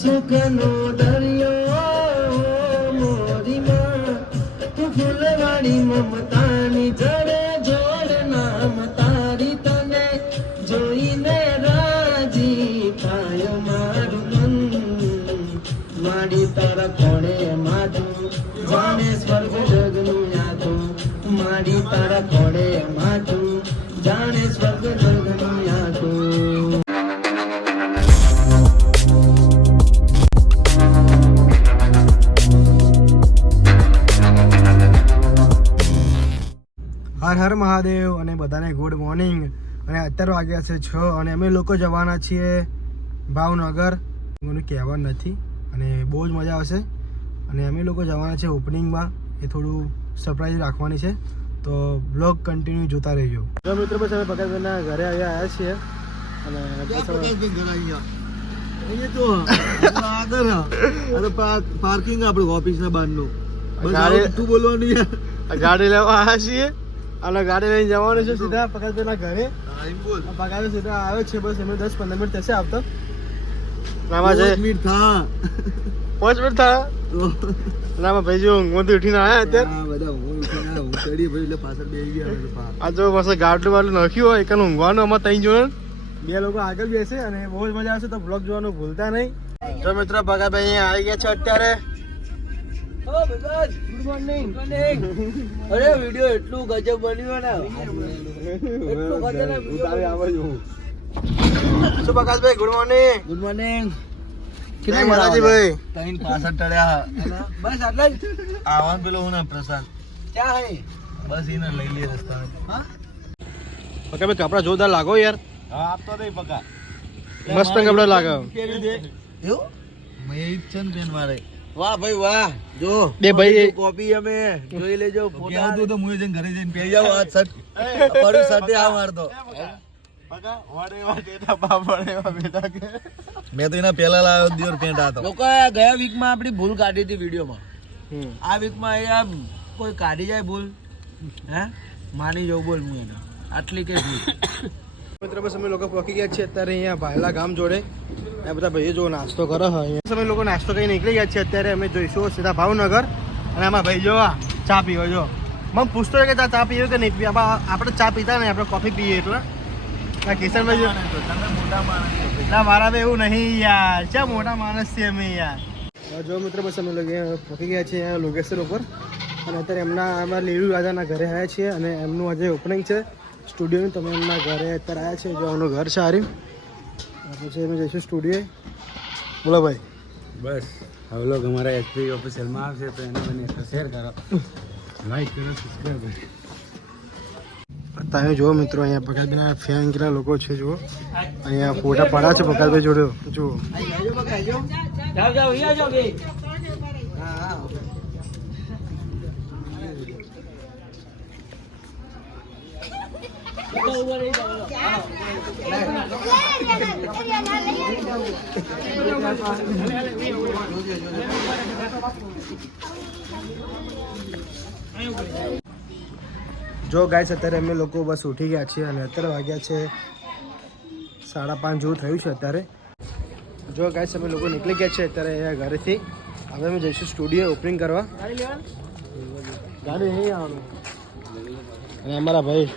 સુખનો દરિયો મોરી માં તું ફૂલવાળી મમતાની જડે જોડ નામ તારી તને જોઈને રાજી થાય મારું મન માડી તારા ખોડે માથું જાણે સ્વર્ગ જગનું યાદું માડી તારા ખોડે માથું જાણે સ્વર્ગ જગનું યાદું. હર હર મહાદેવ અને બધાને ગુડ મોર્નિંગ. અને અત્યારે વાગ્યા છે 6 અને અમે લોકો જવાના છીએ ભાવનગર. મને કહેવા નથી અને બહુ જ મજા આવશે. અને અમે લોકો જવાના છે ઓપનિંગમાં, એ થોડું સરપ્રાઈઝ રાખવાની છે, તો બ્લોગ કન્ટિન્યુ જોતા રહેજો. જો મિત્રો બસ અમે પકાશભાઈના ઘરે આવ્યા છીએ અને પાર્કિંગ આપણું ઓફિસના બહારનું તું બોલવાનું ગાડી લેવા આવ્યા છીએ અને ગાડી લઈને જવાનું છે સીધા પકાશભાઈના ઘરે. પકાશભાઈ સીધા આવે છે, બસ એમને 10-15 મિનિટ થશે આવતા. 5 મિનિટ થા ના ભાઈ જો ઊંઘમાંથી ઉઠીને આવ્યા અત્યારે. આ જો મસ્ત ગાડલું વાળું નાખ્યું હોય એકનું ઊંઘવાનું. આમાં 3 જણ 2 લોકો આગળ બેસે અને બહુ જ મજા આવશે, તો બ્લોગ જોવાનું ભૂલતા નહીં. જો મિત્રો ભગાભાઈ અહીંયા આવી ગયા છે અત્યારે. Good morning. અરે વિડિયો એટલું ગજબ બન્યો ને, એટલું ખતરનાક શું Prakashbhai. Good morning. Good morning. કેટલા મારાજી ભાઈ 365 ટળ્યા બસ આટલા જ. આવન પેલો હું ને પ્રશાંત ક્યાં હે, બસ એને લઈ લે રસ્તા. હા પકા ભાઈ કપડા જોરદાર લાગો યાર. હા આપતો નહીં પકા, મસ્ત કપડા લાગો. પહેરી દે એવું મેં જ છે ને બેન મારે. વાહ ભાઈ વાહ. જો બે ભાઈ કોપી અમે જોઈ લેજો. ફોટા તો હું જઈને ઘરે જઈને પહેરી જાવ. આ શર્ટ પડી શર્ટ આ મારતો મેં તો એના પહેલા લાવ્યો દિયોર પેન્ટ હતો. લોકો ગયા વીકમાં આપણી ભૂલ કાઢી હતી વિડીયોમાં. આ વીકમાં એ કોઈ કાઢી જાય ભૂલ, હે માની જાવ બોલ હું એને આટલી કે ભૂલ. મિત્રો બસ અમે લોકો પહોંચી ગયા છીએ અત્યારે અહીંયા ભાયલા ગામ જોડે. આ બધા ભાઈઓ જો નાસ્તો કરે છે અહીંયા. અમે લોકો નાસ્તો કરી નીકળી ગયા છીએ અત્યારે. અમે જોઈશું સીધા ભાવનગર. અને આમાં ભાઈ જો ચા પીવો. જો મને પૂછતો કે ચા પીવો કે નહીં પીવો. આપણે ચા પીતા નહીં, આપણે કોફી પીએ એટલે. કિશનભાઈ મોટા માણસ ના મારા તો એવું નહીં યાર, ચા મોટા માણસ છે અમે યાર. જો મિત્રો બસ અમે લોકો પહોંચી ગયા છીએ લોકેશન ઉપર. અને અત્યારે અમારા લીલુ રાજાના ઘરે આવ્યા છીએ અને એમનું આજે ઓપનિંગ છે સ્ટુડિયોનું. તમે એમના ઘરે અત્યારે આવ્યા છે. જો એમનું ઘર છે આર્યું. પછી અમે જઈશું સ્ટુડિયો. બોલો ભાઈ. બસ હવે લોગ અમારા એચપી ઓફિશિયલમાં આવશે તો એને મને શેર કરો, લાઈક કરો, સબસ્ક્રાઈબ કરો. તમે જુઓ મિત્રો અહીંયા પકાશભાઈના ફેન કેટલા લોકો છે. જુઓ અહીંયા ફોટા પાડ્યા છે પકાશભાઈ જોડે. જુઓ જો ગાઈસ અત્યારે અમે લોકો બસ ઉઠી ગયા છીએ અને અત્યારે વાગ્યા છે 5:30 જેવું થયું છે અત્યારે. જો ગાઈસ અમે લોકો નીકળી ગયા છીએ અત્યારે અહીંયા ઘરેથી. હવે અમે જઈશું સ્ટુડિયો ઓપનિંગ કરવા. ગાડી નહીં આવવાનું. અને અમારા ભાઈ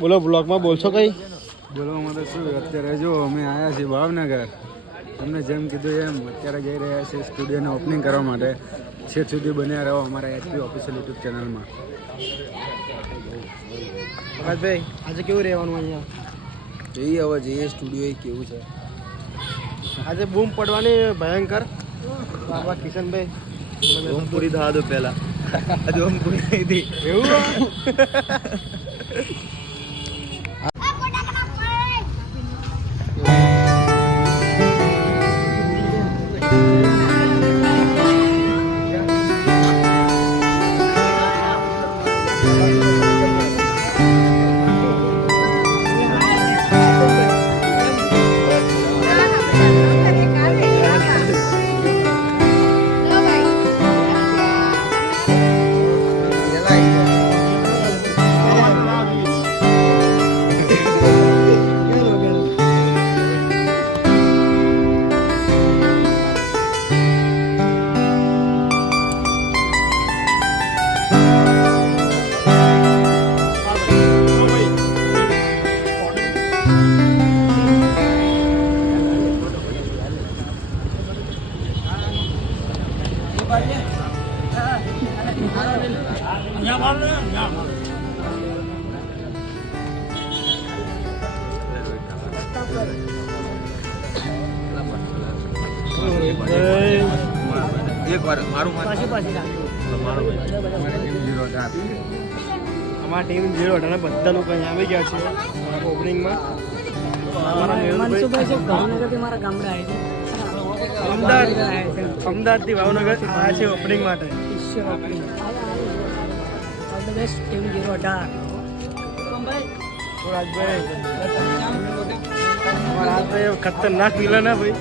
બોલો બ્લોગમાં બોલશો કંઈ? બોલવામાં તો શું, અત્યારે જો અમે આવ્યા છીએ ભાવનગર. તમને જેમ કીધું એમ અત્યારે જઈ રહ્યા છીએ સ્ટુડિયોને ઓપનિંગ કરવા માટે. છેક સુધી બન્યા રહો અમારા એચપી ઓફિશિયલ યુટ્યુબ ચેનલમાં. ભાઈ આજે કેવું રહેવાનું અહીંયા? જોઈએ હવે જઈએ સ્ટુડિયો કેવું છે. આજે બૂમ પડવાની ભયંકર. બાબા કિશનભાઈ બૂમ પૂરી થવા દો પહેલા. આજે બૂમ પૂરી થઈ હતી એવું. એક વાર મારું અમારા ટીમ 0-18 બધા લોકો અહીંયા આવી ગયા છે ઓપનિંગમાં. અમદાવાદથી ભાવનગર આવ્યા છે ઓપનિંગ માટે. રાજભાઈ ખતરનાક વિલન હે ભાઈ.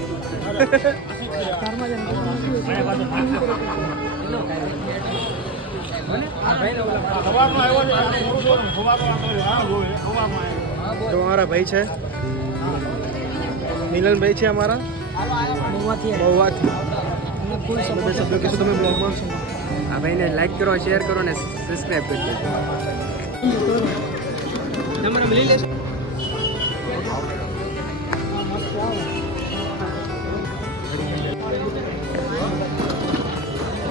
તો અમારા ભાઈ છે મિલનભાઈ છે અમારા મહુવાથી. બધા શબ્દો કહેશો તમે બ્લોગમાં. આ ભાઈને લાઈક કરો, શેર કરો ને સબસ્ક્રાઈબ કરી દેજો.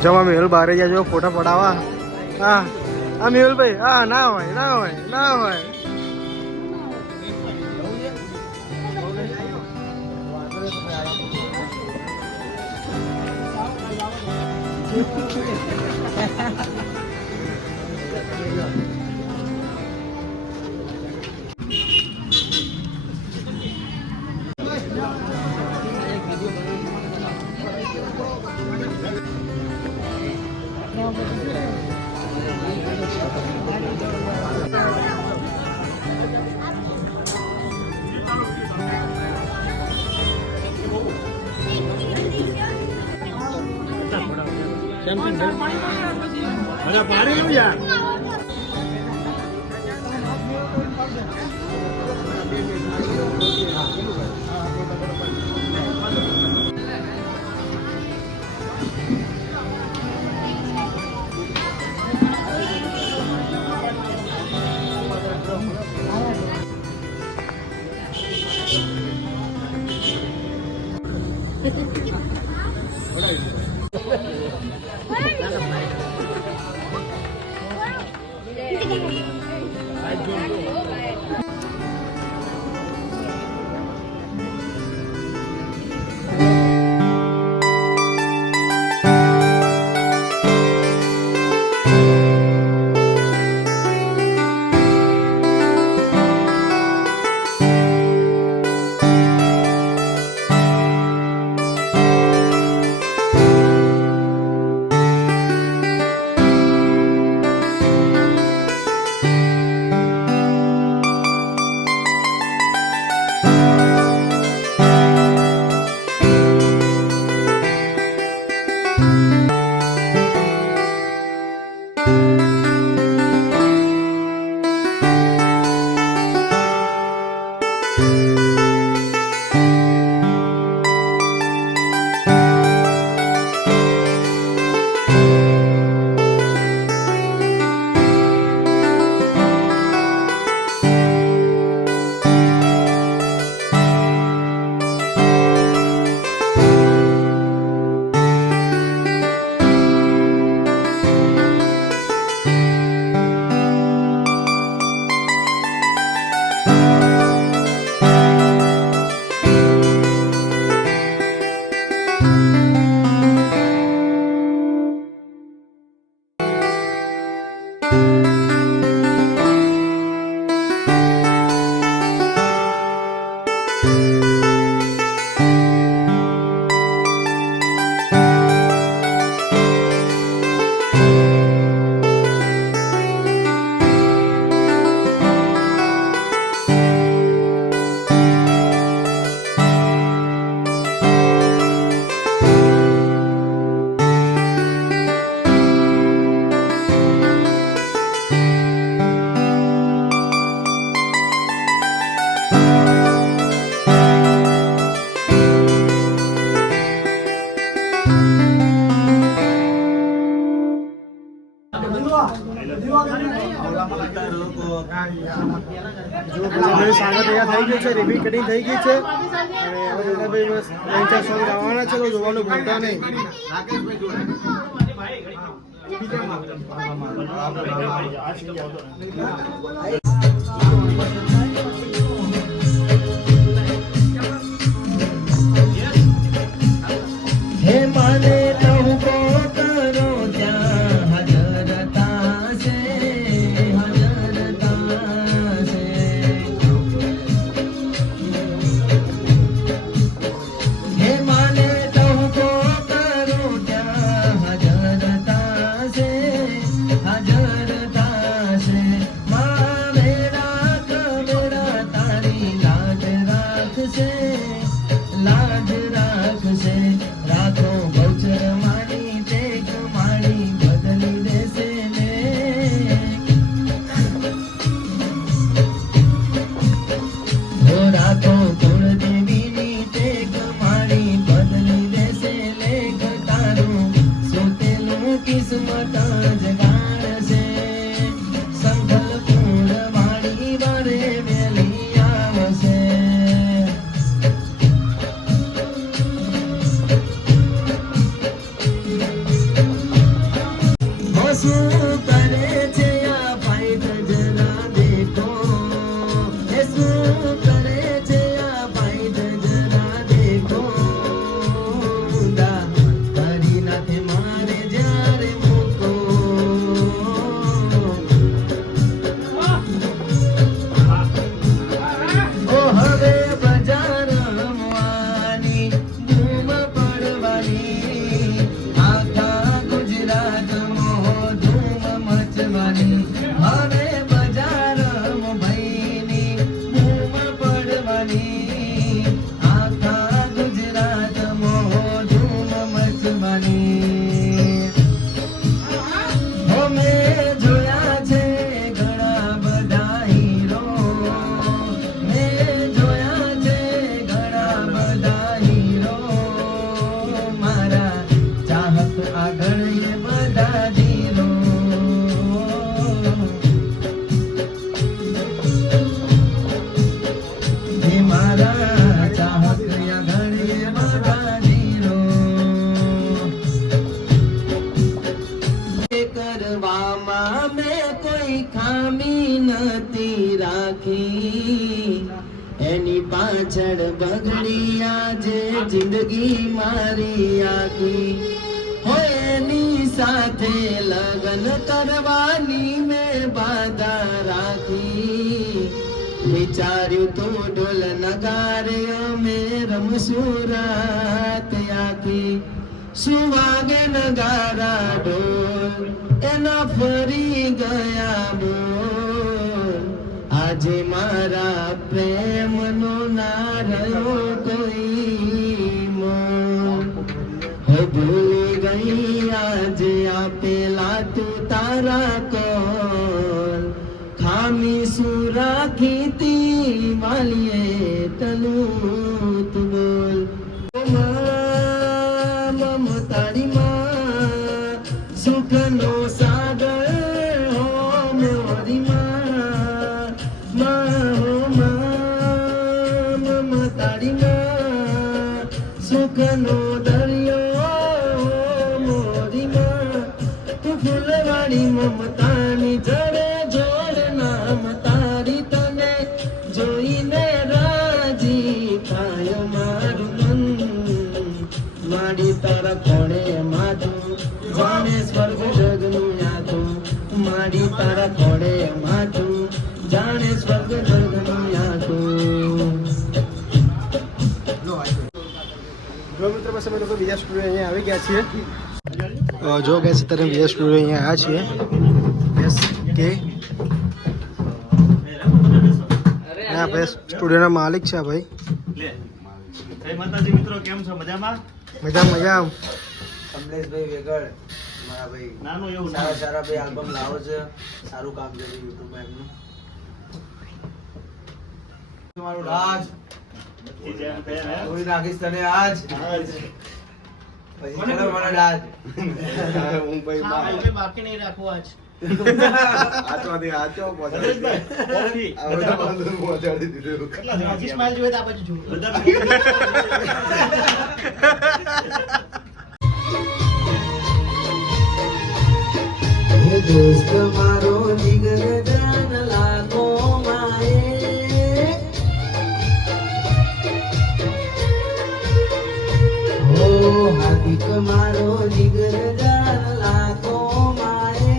જમા મેહુલ બહાર ગયા જો ફોટા પડાવવા. હા હા મેહુલભાઈ, હા ના હોય ના હોય ના હોય. જો ભાઈ સાગર તૈયાર થઈ ગયું છે, રિબિન કટિંગ થઈ ગઈ છે અને હવે ભાઈ બસ 3-4 સોંગ ગાવાના છે, તો જોવાનું ભૂલતા નહીં. હે માને કહું કો કરો ત્યાં હાજરતા છે, હાજરતા છે. હે માને કહું કો કરો ત્યાં હાજરતા છે, હાજરતા છે. માં મેરા કમેરા તારી લાજ રાખશે, લાજ રાખશે. રાખો ગૌચર માની ટેક માણી બદલી દેશે ને. જો રાખો કુળદેવીની ટેક માણી બદલી દેશે લેખ તારું. સોતેલું કિસ્મત જગાડશે. સંકલ્પ વાળી વારે વેલી આવશે. શું કરે છે આ ફાઇટ જરા દેખો, એ શું કરે છે આ ફાઇટ જરા દેખો. તારી નાથે મારે જ્યારે મૂકો. ઓ હવે બજાર રમવાની, ધૂમ પડવાની, આખા ગુજરાતમાં ધૂમ મચવાની. હવે બજાર ભાઈની ધૂમ પડવાની, આખા ગુજરાતમાં ધૂમ મચવાની. અમે જોયા છે ઘણા બધા હીરો, મેં જોયા છે ઘણા બધા હીરો. મારા ચાહક આગળ એ બધા જીરો. હે મારા ચાહક આગળ એ બધા જીરો. કરવામાં મેં કોઈ ખામી નથી રાખી, એની પાછળ બગડી આજે જિંદગી મારી આખી. હોય એની સાથે લગન કરવાની મેં બાધા રાખી. વિચાર્યું તો ઢોલ નગારે અમે રમશું રાત આખી. શું વાગે નગારા ઢોલ એના ફરી ગયા બોલ. આજે મારા પ્રેમનો ના રહ્યો કોઈ મોલ. હો ભૂલી ગઈ આજે આપેલા તું તારા કોલ. ખામી શું રાખી તી માલીએ તલું તું બોલ. મમતારી માં સુખનો સાગર હો મોરી માં. હો મમતારી માં સુખનો દરિયો મોરી માં. તું ફૂલવાળી મમતાની જડે જોડ નામ તારી. તને જોઈને રાજી થાય મારું મન. માડી તારા ખોળે માથું જાણે સ્વર્ગ જગનું યાદું. માડી તારા ખોળે માથું જાણે સ્વર્ગ જગનું યાદું. જો મિત્રો બસ અમે લોકો બીજા સ્ટુડિયો અહીંયા આવી ગયા છીએ. જો ગેસ અત્યારે બીજા સ્ટુડિયો અહીંયા આવ્યા છીએ. યસ કે આપણે સ્ટુડિયોના માલિક છે ભાઈ. જય માતાજી મિત્રો, કેમ છો? મજામાં? મજા મજા. કમલેશભાઈ વેગડ મારા ભાઈ નાનું એવું સારા સારા ભાઈ આલ્બમ લાવો છે, સારું કામ કરે યુટ્યુબમાં એમનું. તમારું રાજ થોડી નાખીશ તને આજ, પછી ચલો મને રાજ. હું ભાઈ બાકી નહીં રાખવું આજ. આચોથી આચો ભદ્રેશભાઈ, આ બધા બાંધો પહોંચાડી દીધું. કેટલા જણા હજી ગયા? સ્માઈલ જોઈએ તો આ બાજુ જુઓ. બધા હે દોસ્ત મારો જીગર જાન લાગો માએ હો હાથીક મારો જીગર જાન લાગો માએ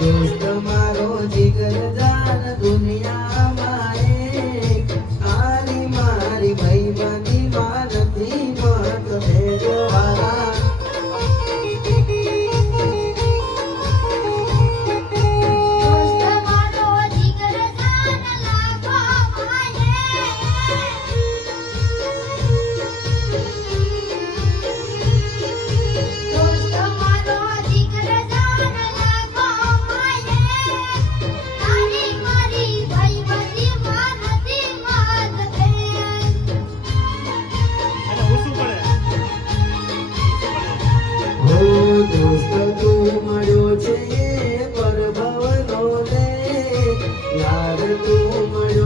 દોસ્ત મારો જીગર જાન દુનિયા માએ આની મારી ભાઈબંધી માં નથી મત ભેજવાળા દોસ્ત મારો જીગર જાન લાગો માયે દોસ્ત મારો જીગર જાન લાગો માયે તારી મારી ભાઈબંધી માં નથી મત ભેજ અને ઊંચું પડે. હો દોસ્ત તું મળ્યો છે પરભવનો રે યાર તું મળ્યો